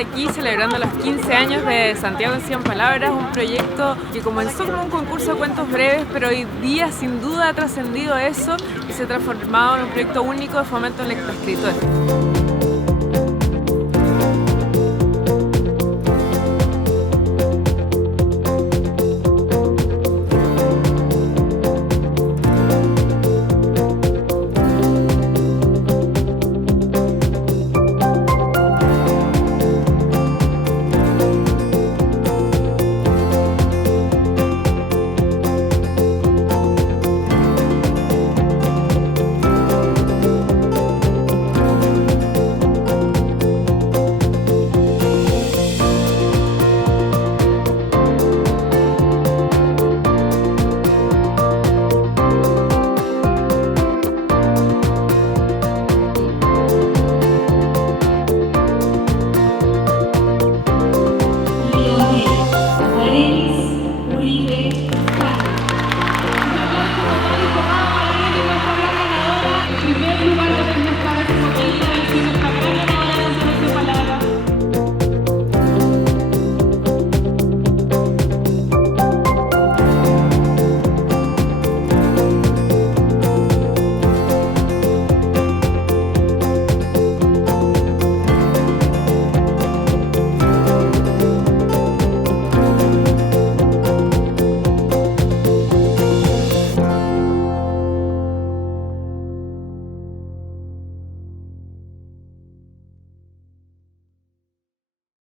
aquí celebrando los 15 años de Santiago en 100 Palabras, un proyecto que comenzó como un concurso de cuentos breves, pero hoy día sin duda ha trascendido eso y se ha transformado en un proyecto único de fomento en lectoescritor.